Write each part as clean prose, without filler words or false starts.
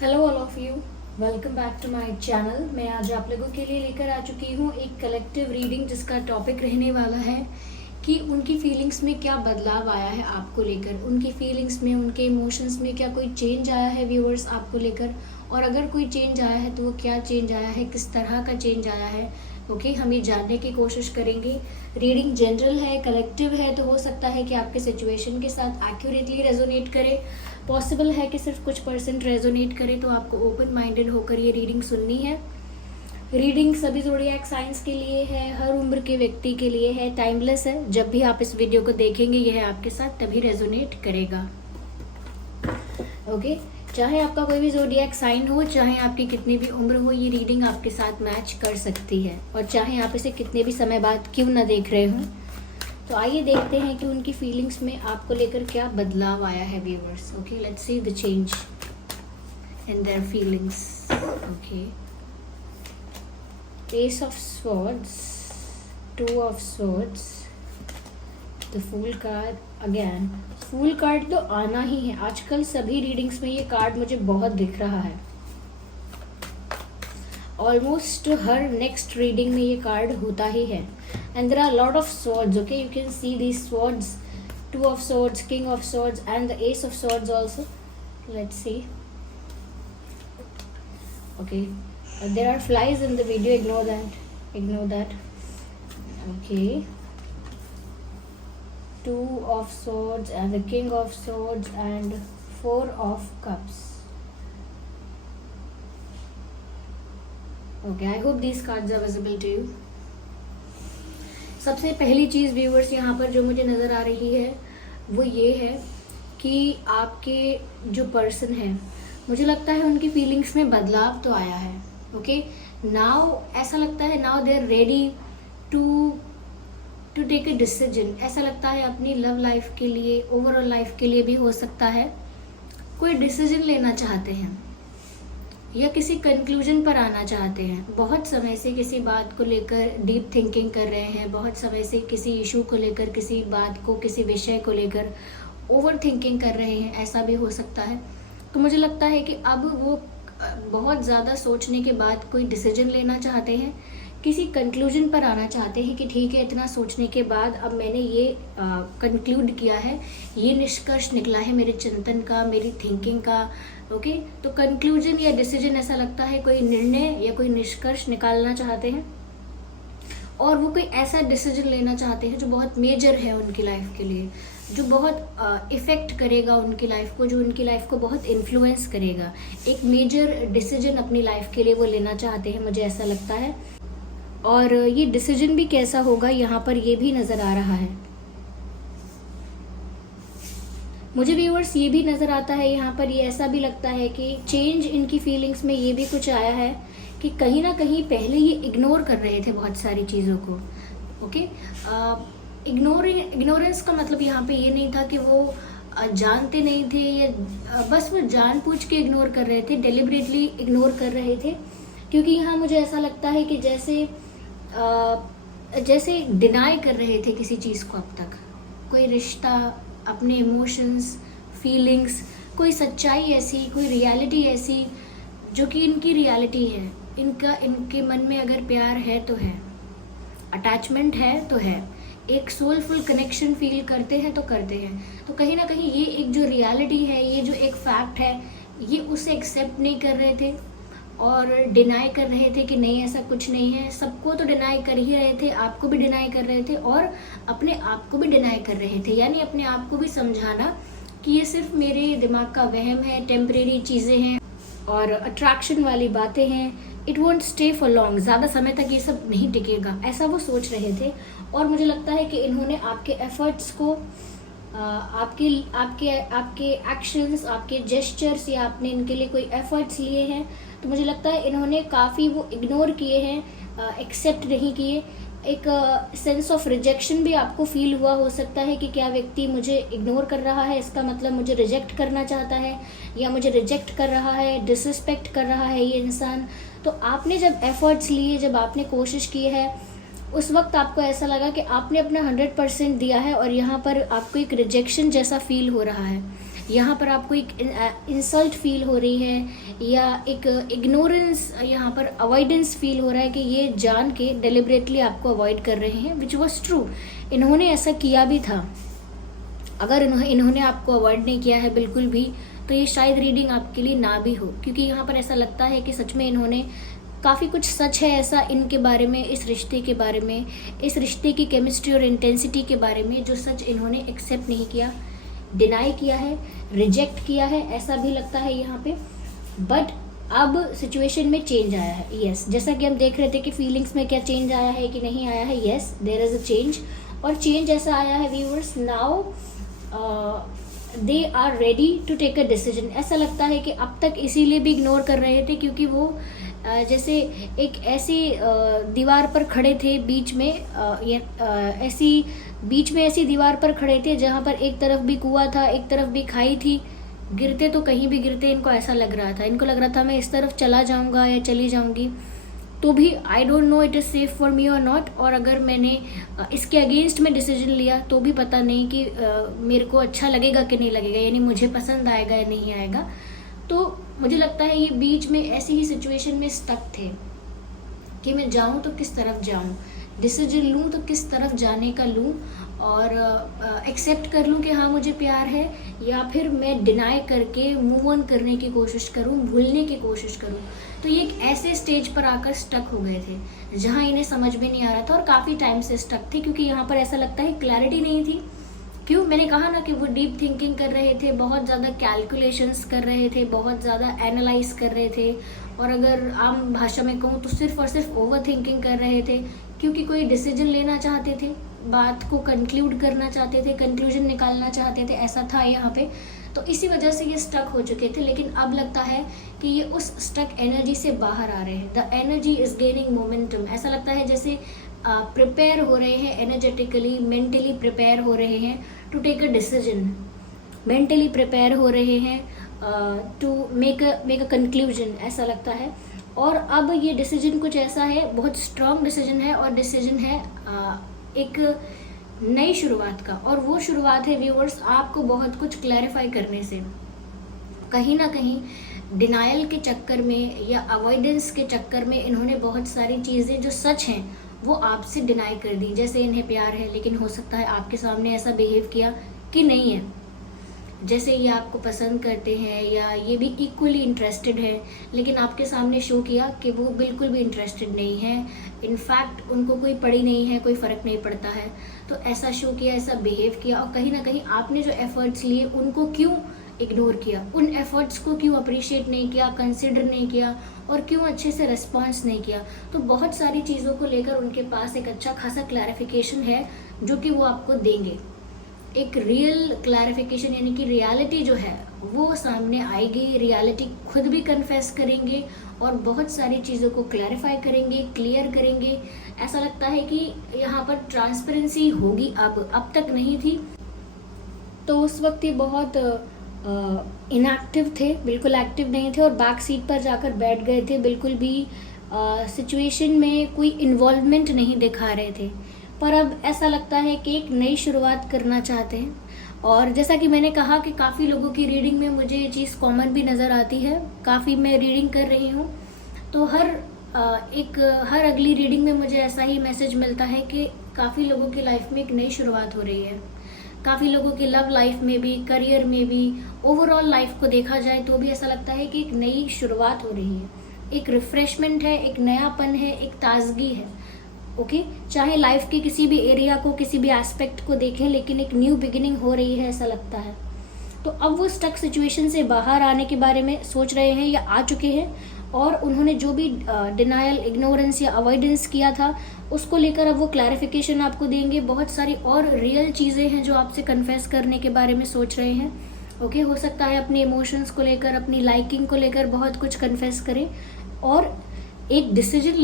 Hello all of you, welcome back to my channel. मैं आज आप लोगों के लिए लेकर आ चुकी हूँ एक कलेक्टिव रीडिंग जिसका टॉपिक रहने वाला है कि उनकी फीलिंग्स में क्या बदलाव आया है आपको लेकर, उनकी फीलिंग्स में, उनके इमोशंस में क्या कोई चेंज आया है व्यूअर्स आपको लेकर, और अगर कोई चेंज आया है तो वो क्या चेंज आया है, किस तरह का चेंज आया है। ओके, हम ये जानने की कोशिश करेंगे। रीडिंग जनरल है, कलेक्टिव है, तो हो सकता है कि आपके सिचुएशन के साथ एक्यूरेटली रेजोनेट करे। पॉसिबल है कि सिर्फ कुछ % रेजोनेट करे, तो आपको ओपन माइंडेड होकर ये रीडिंग सुननी है। रीडिंग सभी ज़ोडिएक साइंस के लिए है, हर उम्र के व्यक्ति के लिए है, टाइमलेस है। जब भी आप इस वीडियो को देखेंगे यह आपके साथ तभी रेजोनेट करेगा। ओके, चाहे आपका कोई भी ज़ोडिएक साइन हो, चाहे आपकी कितनी भी उम्र हो, ये रीडिंग आपके साथ मैच कर सकती है, और चाहे आप इसे कितने भी समय बाद क्यों ना देख रहे हों। तो आइए देखते हैं कि उनकी फीलिंग्स में आपको लेकर क्या बदलाव आया है viewers. Okay, let's see the change in their feelings. Okay, ace of swords, 2 of swords, the fool card again. Fool card तो आना ही है, आजकल सभी रीडिंग्स में ये कार्ड मुझे बहुत दिख रहा है। ऑलमोस्ट हर नेक्स्ट रीडिंग में ये कार्ड होता ही है। And there are a lot of swords. Okay, you can see these swords, 2 of swords, king of swords, and the ace of swords also. Let's see. Okay, there are flies in the video, ignore that. Okay, 2 of swords and the king of swords and 4 of cups. Okay, I hope these cards are visible to you. सबसे पहली चीज़ viewers यहाँ पर जो मुझे नज़र आ रही है वो ये है कि आपके जो पर्सन है, मुझे लगता है उनकी फीलिंग्स में बदलाव तो आया है। ओके, नाउ ऐसा लगता है now they are ready to take a decision. ऐसा लगता है अपनी लव लाइफ के लिए, ओवरऑल लाइफ के लिए भी हो सकता है, कोई डिसीजन लेना चाहते हैं या किसी कंक्लूजन पर आना चाहते हैं। बहुत समय से किसी बात को लेकर डीप थिंकिंग कर रहे हैं, बहुत समय से किसी इशू को लेकर, किसी बात को, किसी विषय को लेकर ओवर थिंकिंग कर रहे हैं, ऐसा भी हो सकता है। तो मुझे लगता है कि अब वो बहुत ज़्यादा सोचने के बाद कोई डिसीजन लेना चाहते हैं, किसी कंक्लूजन पर आना चाहते हैं कि ठीक है, इतना सोचने के बाद अब मैंने ये कंक्लूड किया है, ये निष्कर्ष निकला है मेरे चिंतन का, मेरी थिंकिंग का। ओके, तो कंक्लूजन या डिसीजन, ऐसा लगता है कोई निर्णय या कोई निष्कर्ष निकालना चाहते हैं, और वो कोई ऐसा डिसीजन लेना चाहते हैं जो बहुत मेजर है उनकी लाइफ के लिए, जो बहुत इफ़ेक्ट करेगा उनकी लाइफ को, जो उनकी लाइफ को बहुत इन्फ्लुएंस करेगा। एक मेजर डिसीजन अपनी लाइफ के लिए वो लेना चाहते हैं, मुझे ऐसा लगता है। और ये डिसीजन भी कैसा होगा यहाँ पर ये भी नज़र आ रहा है मुझे व्यूअर्स। ये भी नज़र आता है यहाँ पर, ये ऐसा भी लगता है कि चेंज इनकी फीलिंग्स में ये भी कुछ आया है कि कहीं ना कहीं पहले ये इग्नोर कर रहे थे बहुत सारी चीज़ों को। ओके, इग्नोरेंस का मतलब यहाँ पे ये नहीं था कि वो जानते नहीं थे या बस वो जानबूझ के इग्नोर कर रहे थे, डेलिबरेटली इग्नोर कर रहे थे। क्योंकि यहाँ मुझे ऐसा लगता है कि जैसे डिनाई कर रहे थे किसी चीज़ को, अब तक कोई रिश्ता, अपने इमोशंस, फीलिंग्स, कोई सच्चाई ऐसी, कोई रियलिटी ऐसी जो कि इनकी रियलिटी है। इनके मन में अगर प्यार है तो है, अटैचमेंट है तो है, एक सोलफुल कनेक्शन फील करते हैं तो करते हैं। तो कहीं ना कहीं ये एक जो रियलिटी है, ये जो एक फैक्ट है, ये उसे एक्सेप्ट नहीं कर रहे थे और डिनाई कर रहे थे कि नहीं, ऐसा कुछ नहीं है। सबको तो डिनाई कर ही रहे थे, आपको भी डिनाई कर रहे थे और अपने आप को भी डिनाई कर रहे थे, यानी अपने आप को भी समझाना कि ये सिर्फ मेरे दिमाग का वहम है, टेम्परेरी चीज़ें हैं और अट्रैक्शन वाली बातें हैं, it won't stay for long, ज़्यादा समय तक ये सब नहीं टिकेगा, ऐसा वो सोच रहे थे। और मुझे लगता है कि इन्होंने आपके एफर्ट्स को, आपके एक्शंस, आपके जेस्चर्स, या आपने इनके लिए कोई एफर्ट्स लिए हैं, तो मुझे लगता है इन्होंने काफ़ी वो इग्नोर किए हैं, एक्सेप्ट नहीं किए। एक सेंस ऑफ रिजेक्शन भी आपको फील हुआ हो सकता है कि क्या व्यक्ति मुझे इग्नोर कर रहा है, इसका मतलब मुझे रिजेक्ट करना चाहता है या मुझे रिजेक्ट कर रहा है, डिसरिस्पेक्ट कर रहा है ये इंसान। तो आपने जब एफर्ट्स लिए, जब आपने कोशिश की है, उस वक्त आपको ऐसा लगा कि आपने अपना 100% दिया है और यहाँ पर आपको एक रिजेक्शन जैसा फील हो रहा है। यहाँ पर आपको एक इंसल्ट फील हो रही है या एक इग्नोरेंस, यहाँ पर अवॉइडेंस फील हो रहा है कि ये जान के डेलिबरेटली आपको अवॉइड कर रहे हैं, विच वॉज ट्रू। इन्होंने ऐसा किया भी था। अगर इन्होंने आपको अवॉइड नहीं किया है बिल्कुल भी, तो ये शायद रीडिंग आपके लिए ना भी हो, क्योंकि यहाँ पर ऐसा लगता है कि सच में इन्होंने काफ़ी कुछ सच है ऐसा इनके बारे में, इस रिश्ते के बारे में, इस रिश्ते की केमिस्ट्री और इंटेंसिटी के बारे में, जो सच इन्होंने एक्सेप्ट नहीं किया, डिनाई किया है, रिजेक्ट किया है, ऐसा भी लगता है यहाँ पे। बट अब सिचुएशन में चेंज आया है। यस, जैसा कि हम देख रहे थे कि फीलिंग्स में क्या चेंज आया है कि नहीं आया है। Yes, there is a change, और चेंज ऐसा आया है viewers, now they are ready to take a decision. ऐसा लगता है कि अब तक इसीलिए भी इग्नोर कर रहे थे क्योंकि वो जैसे एक ऐसी दीवार पर खड़े थे बीच में, ऐसी दीवार पर खड़े थे जहाँ पर एक तरफ भी कुआं था, एक तरफ भी खाई थी। गिरते तो कहीं भी गिरते, इनको ऐसा लग रहा था। इनको लग रहा था मैं इस तरफ चला जाऊंगा या चली जाऊंगी तो भी I don't know it is safe for me और नॉट, और अगर मैंने इसके अगेंस्ट में डिसीजन लिया तो भी पता नहीं कि मेरे को अच्छा लगेगा कि नहीं लगेगा, यानी मुझे पसंद आएगा या नहीं आएगा। तो मुझे लगता है ये बीच में ऐसी ही सिचुएशन में स्टक थे कि मैं जाऊं तो किस तरफ जाऊं, डिसीजन लूं तो किस तरफ जाने का लूं, और एक्सेप्ट कर लूं कि हाँ मुझे प्यार है, या फिर मैं डिनाई करके मूव ऑन करने की कोशिश करूं, भूलने की कोशिश करूं। तो ये एक ऐसे स्टेज पर आकर स्टक हो गए थे जहां इन्हें समझ में नहीं आ रहा था, और काफ़ी टाइम से स्टक थे क्योंकि यहाँ पर ऐसा लगता है क्लैरिटी नहीं थी। क्यों? मैंने कहा ना कि वो डीप थिंकिंग कर रहे थे, बहुत ज़्यादा कैलकुलेशंस कर रहे थे, बहुत ज़्यादा एनालाइज कर रहे थे, और अगर आम भाषा में कहूँ तो सिर्फ और सिर्फ ओवर थिंकिंग कर रहे थे, क्योंकि कोई डिसीजन लेना चाहते थे, बात को कंक्लूड करना चाहते थे, कंक्लूजन निकालना चाहते थे, ऐसा था यहाँ पे। तो इसी वजह से ये स्टक हो चुके थे, लेकिन अब लगता है कि ये उस स्टक एनर्जी से बाहर आ रहे हैं। The energy is gaining momentum. ऐसा लगता है जैसे प्रिपेयर हो रहे हैं, एनर्जेटिकली, मेंटली प्रिपेयर हो रहे हैं to take a decision, mentally prepare हो रहे हैं टू मेक अ कंक्लूजन, ऐसा लगता है। और अब ये डिसीजन कुछ ऐसा है, बहुत स्ट्रॉन्ग डिसीजन है, और डिसीजन है एक नई शुरुआत का, और वो शुरुआत है व्यूअर्स आपको बहुत कुछ क्लैरिफाई करने से। कहीं ना कहीं डिनायल के चक्कर में या अवॉइडेंस के चक्कर में इन्होंने बहुत सारी चीज़ें जो सच हैं वो आपसे डिनाई कर दी। जैसे इन्हें प्यार है, लेकिन हो सकता है आपके सामने ऐसा बिहेव किया कि नहीं है, जैसे ये आपको पसंद करते हैं या ये भी इक्वली इंटरेस्टेड है, लेकिन आपके सामने शो किया कि वो बिल्कुल भी इंटरेस्टेड नहीं है, इनफैक्ट उनको कोई पड़ी नहीं है, कोई फ़र्क नहीं पड़ता है। तो ऐसा शो किया, ऐसा बिहेव किया, और कहीं ना कहीं आपने जो एफर्ट्स लिए उनको क्यों इग्नोर किया, उन एफर्ट्स को क्यों अप्रिशिएट नहीं किया, कंसिडर नहीं किया, और क्यों अच्छे से रिस्पॉन्स नहीं किया। तो बहुत सारी चीज़ों को लेकर उनके पास एक अच्छा खासा क्लैरिफिकेशन है जो कि वो आपको देंगे। एक रियल क्लैरिफिकेशन, यानी कि रियलिटी जो है वो सामने आएगी, रियलिटी खुद भी कन्फेस करेंगे और बहुत सारी चीज़ों को क्लैरिफाई करेंगे, क्लियर करेंगे। ऐसा लगता है कि यहाँ पर ट्रांसपेरेंसी होगी, अब तक नहीं थी। तो उस वक्त ये बहुत इनएक्टिव थे, बिल्कुल एक्टिव नहीं थे, और बैक सीट पर जाकर बैठ गए थे, बिल्कुल भी सिचुएशन में कोई इन्वॉल्वमेंट नहीं दिखा रहे थे। पर अब ऐसा लगता है कि एक नई शुरुआत करना चाहते हैं। और जैसा कि मैंने कहा कि काफ़ी लोगों की रीडिंग में मुझे ये चीज़ कॉमन भी नज़र आती है, काफ़ी मैं रीडिंग कर रही हूँ तो हर अगली रीडिंग में मुझे ऐसा ही मैसेज मिलता है कि काफ़ी लोगों की लाइफ में एक नई शुरुआत हो रही है। काफ़ी लोगों की लव लाइफ में भी, करियर में भी, ओवरऑल लाइफ को देखा जाए तो भी ऐसा लगता है कि एक नई शुरुआत हो रही है, एक रिफ्रेशमेंट है, एक नयापन है, एक ताजगी है। ओके, चाहे लाइफ के किसी भी एरिया को, किसी भी एस्पेक्ट को देखें, लेकिन एक न्यू बिगिनिंग हो रही है, ऐसा लगता है। तो अब वो स्टक सिचुएशन से बाहर आने के बारे में सोच रहे हैं या आ चुके हैं, और उन्होंने जो भी डिनायल, इग्नोरेंस या अवॉइडेंस किया था उसको लेकर अब वो क्लैरिफिकेशन आपको देंगे। बहुत सारी और रियल चीज़ें हैं जो आपसे कन्फेस करने के बारे में सोच रहे हैं। ओके, हो सकता है अपने इमोशंस को लेकर, अपनी लाइकिंग को लेकर बहुत कुछ कन्फेस करें, और एक डिसीजन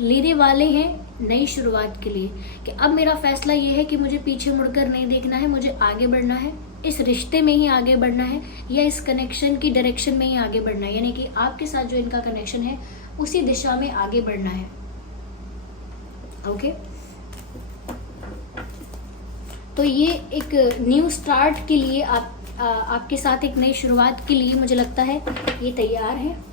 लेने वाले हैं नई शुरुआत के लिए कि अब मेरा फैसला ये है कि मुझे पीछे मुड़कर नहीं देखना है, मुझे आगे बढ़ना है, इस रिश्ते में ही आगे बढ़ना है, या इस कनेक्शन की डायरेक्शन में ही आगे बढ़ना है, यानी कि आपके साथ जो इनका कनेक्शन है उसी दिशा में आगे बढ़ना है। ओके, तो ये एक न्यू स्टार्ट के लिए आपके साथ एक नई शुरुआत के लिए मुझे लगता है ये तैयार है।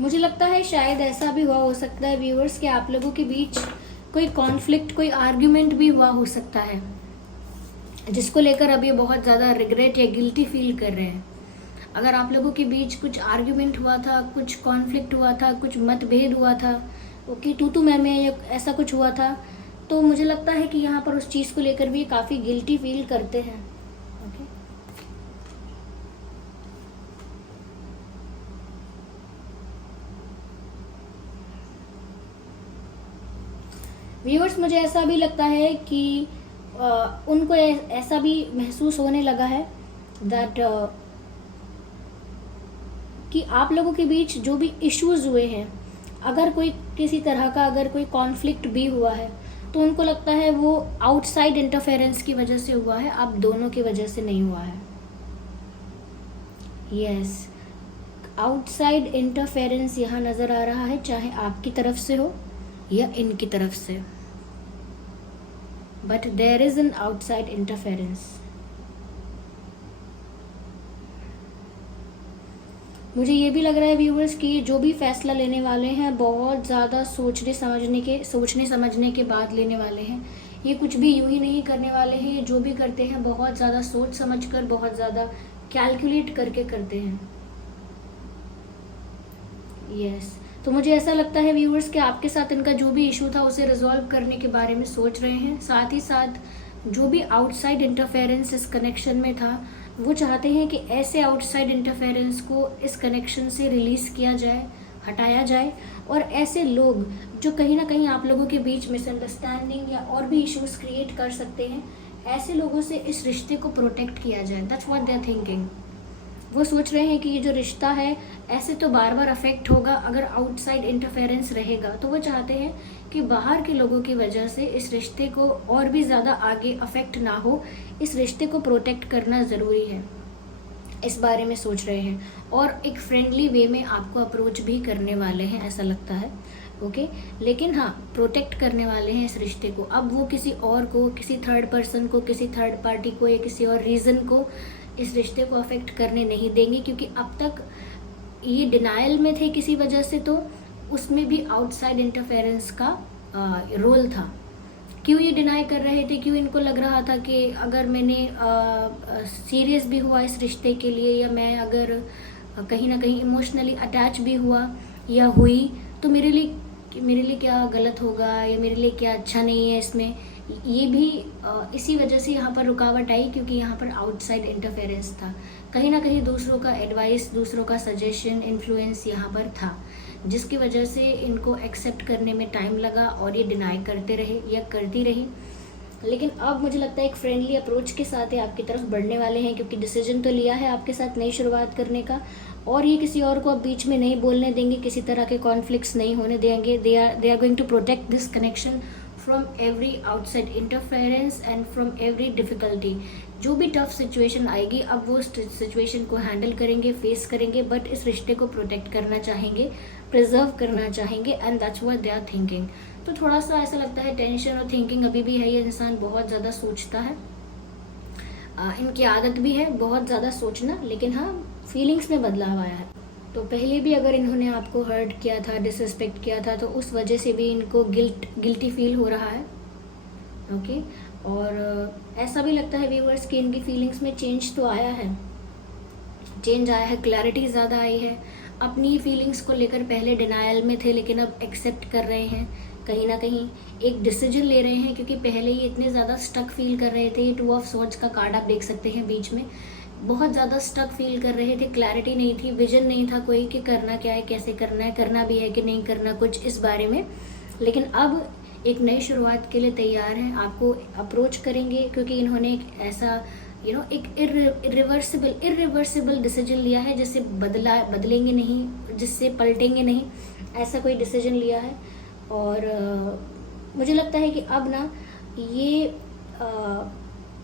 मुझे लगता है शायद ऐसा भी हुआ हो सकता है व्यूअर्स कि आप लोगों के बीच कोई कॉन्फ्लिक्ट, कोई आर्ग्यूमेंट भी हुआ हो सकता है, जिसको लेकर अब ये बहुत ज़्यादा रिग्रेट या गिल्टी फील कर रहे हैं। अगर आप लोगों के बीच कुछ आर्ग्यूमेंट हुआ था, कुछ कॉन्फ्लिक्ट हुआ था, कुछ मतभेद हुआ था, ओके, तू मैं या ऐसा कुछ हुआ था, तो मुझे लगता है कि यहाँ पर उस चीज़ को लेकर भी काफ़ी गिल्टी फील करते हैं। ओके, व्यूअर्स मुझे ऐसा भी लगता है कि उनको ऐसा भी महसूस होने लगा है दैट कि आप लोगों के बीच जो भी इश्यूज हुए हैं, अगर कोई किसी तरह का अगर कोई कॉन्फ्लिक्ट भी हुआ है, तो उनको लगता है वो आउटसाइड इंटरफेरेंस की वजह से हुआ है, आप दोनों की वजह से नहीं हुआ है। यस, आउटसाइड इंटरफेरेंस यहाँ नज़र आ रहा है, चाहे आपकी तरफ से हो या इनकी तरफ से, but there is an outside interference. मुझे ये भी लग रहा है व्यूअर्स कि जो भी फैसला लेने वाले हैं बहुत ज़्यादा सोचने समझने के बाद लेने वाले हैं। ये कुछ भी यूं ही नहीं करने वाले हैं, ये जो भी करते हैं बहुत ज़्यादा सोच समझकर, बहुत ज़्यादा कैलकुलेट करके करते हैं। यस, तो मुझे ऐसा लगता है व्यूअर्स कि आपके साथ इनका जो भी इशू था उसे रिजॉल्व करने के बारे में सोच रहे हैं। साथ ही साथ जो भी आउटसाइड इंटरफेरेंस इस कनेक्शन में था, वो चाहते हैं कि ऐसे आउटसाइड इंटरफेरेंस को इस कनेक्शन से रिलीज़ किया जाए, हटाया जाए, और ऐसे लोग जो कहीं ना कहीं आप लोगों के बीच मिसअंडरस्टैंडिंग या और भी इश्यूज क्रिएट कर सकते हैं, ऐसे लोगों से इस रिश्ते को प्रोटेक्ट किया जाए। That's what they are thinking. वो सोच रहे हैं कि ये जो रिश्ता है ऐसे तो बार बार अफेक्ट होगा अगर आउटसाइड इंटरफेरेंस रहेगा, तो वो चाहते हैं कि बाहर के लोगों की वजह से इस रिश्ते को और भी ज़्यादा आगे अफेक्ट ना हो, इस रिश्ते को प्रोटेक्ट करना ज़रूरी है, इस बारे में सोच रहे हैं। और एक फ्रेंडली वे में आपको अप्रोच भी करने वाले हैं, ऐसा लगता है। ओके, लेकिन हाँ, प्रोटेक्ट करने वाले हैं इस रिश्ते को। अब वो किसी और को, किसी थर्ड पर्सन को, किसी थर्ड पार्टी को या किसी और रीज़न को इस रिश्ते को अफेक्ट करने नहीं देंगे, क्योंकि अब तक ये डिनायल में थे किसी वजह से, तो उसमें भी आउटसाइड इंटरफेरेंस का रोल था। क्यों ये डिनाई कर रहे थे? क्यों इनको लग रहा था कि अगर मैंने सीरियस भी हुआ इस रिश्ते के लिए, या मैं अगर कहीं ना कहीं इमोशनली अटैच भी हुआ या हुई, तो मेरे लिए क्या गलत होगा या मेरे लिए क्या अच्छा नहीं है इसमें। ये भी इसी वजह से यहाँ पर रुकावट आई, क्योंकि यहाँ पर आउटसाइड इंटरफेरेंस था। कहीं ना कहीं दूसरों का एडवाइस, दूसरों का सजेशन, इन्फ्लुएंस यहाँ पर था, जिसकी वजह से इनको एक्सेप्ट करने में टाइम लगा और ये डिनाई करते रहे या करती रही। लेकिन अब मुझे लगता है एक फ्रेंडली अप्रोच के साथ ही आपकी तरफ बढ़ने वाले हैं, क्योंकि डिसीजन तो लिया है आपके साथ नई शुरुआत करने का, और ये किसी और को अब बीच में नहीं बोलने देंगे, किसी तरह के कॉन्फ्लिक्ट्स नहीं होने देंगे। They are going to protect this connection from every outside interference and from every difficulty. जो भी टफ सिचुएशन आएगी, अब वो सिचुएशन को हैंडल करेंगे, फेस करेंगे, बट इस रिश्ते को प्रोटेक्ट करना चाहेंगे, प्रिजर्व करना चाहेंगे, and that's what they are thinking. तो थोड़ा सा ऐसा लगता है टेंशन और थिंकिंग अभी भी है, ये इंसान बहुत ज़्यादा सोचता है, इनकी आदत भी है बहुत ज़्यादा सोचना, लेकिन हाँ, फीलिंग्स में बदलाव आया है। तो पहले भी अगर इन्होंने आपको हर्ट किया था, डिसरिस्पेक्ट किया था, तो उस वजह से भी इनको गिल्टी फील हो रहा है। ओके, और ऐसा भी लगता है व्यूअर्स कि इनकी फीलिंग्स में चेंज तो आया है, चेंज आया है, क्लैरिटी ज़्यादा आई है। अपनी फीलिंग्स को लेकर पहले डिनायल में थे, लेकिन अब एक्सेप्ट कर रहे हैं, कहीं ना कहीं एक डिसीजन ले रहे हैं, क्योंकि पहले ये इतने ज़्यादा स्टक फील कर रहे थे। ये 2 ऑफ स्वॉर्ड्स का कार्ड आप देख सकते हैं, बीच में बहुत ज़्यादा स्टक फील कर रहे थे, क्लैरिटी नहीं थी, विजन नहीं था कोई कि करना क्या है, कैसे करना है, करना भी है कि नहीं करना कुछ इस बारे में। लेकिन अब एक नई शुरुआत के लिए तैयार हैं, आपको अप्रोच करेंगे, क्योंकि इन्होंने एक ऐसा एक इरिवर्सिबल डिसीजन लिया है, जिससे बदलेंगे नहीं, जिससे पलटेंगे नहीं, ऐसा कोई डिसीजन लिया है। और मुझे लगता है कि अब ना ये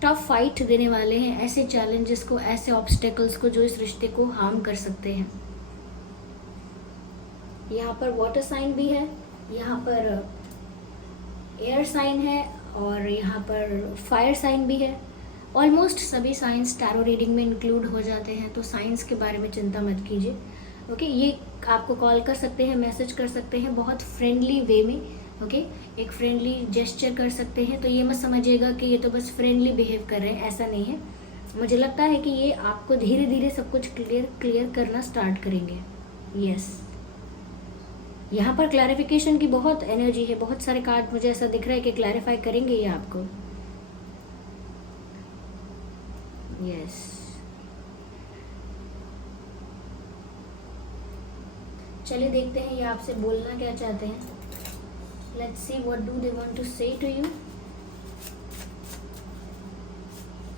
टफ फाइट देने वाले हैं, ऐसे चैलेंजेस को, ऐसे ऑब्स्टेकल्स को जो इस रिश्ते को हार्म कर सकते हैं। यहाँ पर वाटर साइन भी है, यहाँ पर एयर साइन है और यहाँ पर फायर साइन भी है। ऑलमोस्ट सभी साइंस टैरो रीडिंग में इंक्लूड हो जाते हैं, तो साइंस के बारे में चिंता मत कीजिए। ओके, ये आपको कॉल कर सकते हैं, मैसेज कर सकते हैं बहुत फ्रेंडली वे में। ओके, एक फ्रेंडली जेस्चर कर सकते हैं। तो ये मत समझिएगा कि ये तो बस फ्रेंडली बिहेव कर रहे हैं, ऐसा नहीं है। मुझे लगता है कि ये आपको धीरे धीरे सब कुछ क्लियर करना स्टार्ट करेंगे। यस, यहाँ पर क्लैरिफिकेशन की बहुत एनर्जी है, बहुत सारे कार्ड मुझे ऐसा दिख रहा है कि क्लैरिफाई करेंगे ये आपको। यस, चलिए देखते हैं ये आपसे बोलना क्या चाहते हैं। Let's see what do they want to say to you.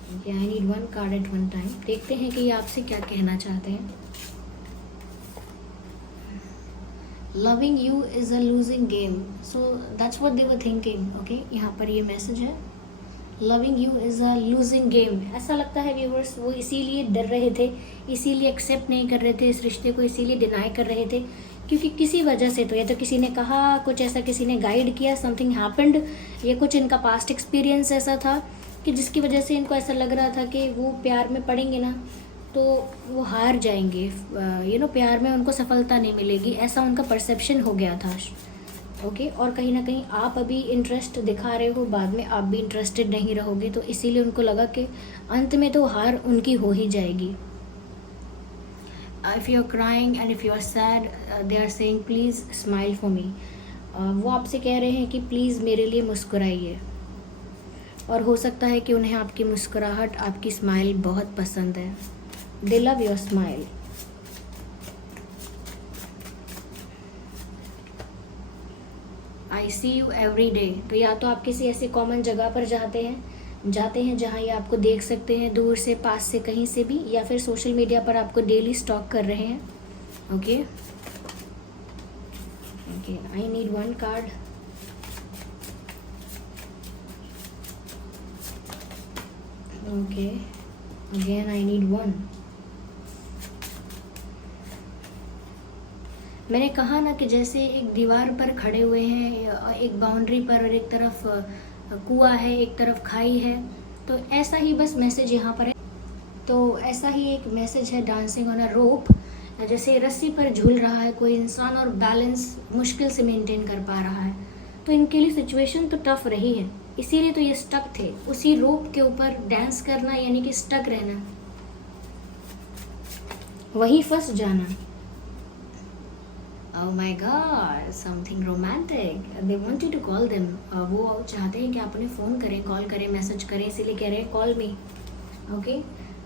Okay, I need one card at one time. देखते हैं कि ये आपसे क्या कहना चाहते हैं। Loving you is a losing game, so that's what they were thinking. Okay, यहाँ पर ये मैसेज है, Loving you is a losing game। ऐसा लगता है व्यूवर्स वो इसीलिए डर रहे थे, इसीलिए एक्सेप्ट नहीं कर रहे थे इस रिश्ते को, इसीलिए डिनाई कर रहे थे, क्योंकि किसी वजह से, तो या तो किसी ने कहा कुछ ऐसा, किसी ने गाइड किया, समथिंग हैपेंड, या कुछ इनका पास्ट एक्सपीरियंस ऐसा था कि जिसकी वजह से इनको ऐसा लग रहा था कि वो प्यार में पड़ेंगे ना तो वो हार जाएंगे, प्यार में उनको सफलता नहीं मिलेगी, ऐसा उनका परसेप्शन हो गया था। ओके, और कहीं ना कहीं आप अभी इंटरेस्ट दिखा रहे हो, बाद में आप भी इंटरेस्टेड नहीं रहोगे, तो इसीलिए उनको लगा कि अंत में तो हार उनकी हो ही जाएगी। If you are crying and if you are sad, they are saying please smile for me. वो आपसे कह रहे हैं कि प्लीज़ मेरे लिए मुस्कुराइए, और हो सकता है कि उन्हें आपकी मुस्कुराहट, आपकी स्माइल बहुत पसंद है। They love your smile. I see you every day। तो या तो आप किसी ऐसी कॉमन जगह पर जाते हैं जहाँ ये आपको देख सकते हैं, दूर से, पास से, कहीं से भी, या फिर सोशल मीडिया पर आपको डेली स्टॉक कर रहे हैं। Okay, I need one card. Okay, again I need one. मैंने कहा ना कि जैसे एक दीवार पर खड़े हुए हैं, एक बाउंड्री पर, और एक तरफ कुआं है, एक तरफ खाई है, तो ऐसा ही बस मैसेज यहाँ पर है। तो ऐसा ही एक मैसेज है, डांसिंग ऑन अ रोप, जैसे रस्सी पर झूल रहा है कोई इंसान और बैलेंस मुश्किल से मेंटेन कर पा रहा है। तो इनके लिए सिचुएशन तो टफ रही है, इसीलिए तो ये स्टक थे उसी रोप के ऊपर। डांस करना यानी कि स्टक रहना, वही फंस जाना। Oh my God, something romantic. They want you to call them. वो चाहते हैं कि आप उन्हें फ़ोन करें, कॉल करें, मैसेज करें, इसीलिए कह रहे हैं कॉल मी। ओके,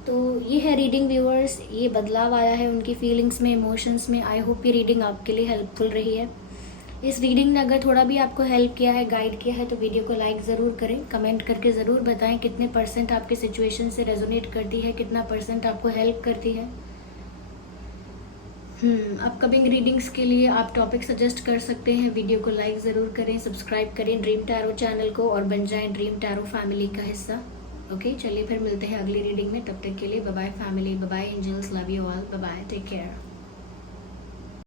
तो ये है रीडिंग व्यूअर्स। ये बदलाव आया है उनकी फीलिंग्स में, इमोशंस में। आई होप ये रीडिंग आपके लिए हेल्पफुल रही है। इस रीडिंग ने अगर थोड़ा भी आपको हेल्प किया है, गाइड किया है, तो वीडियो को लाइक ज़रूर करें, कमेंट करके ज़रूर बताएं कितने % आपके सिचुएशन से रेजोनेट करती है, कितना % आपको हेल्प करती है। अपकमिंग रीडिंग्स के लिए आप टॉपिक सजेस्ट कर सकते हैं। वीडियो को लाइक ज़रूर करें, सब्सक्राइब करें ड्रीम टैरो चैनल को, और बन जाएं ड्रीम टैरो फैमिली का हिस्सा। ओके, चलिए फिर मिलते हैं अगली रीडिंग में। तब तक के लिए bye bye family, bye bye angels, love you all, bye bye, take care.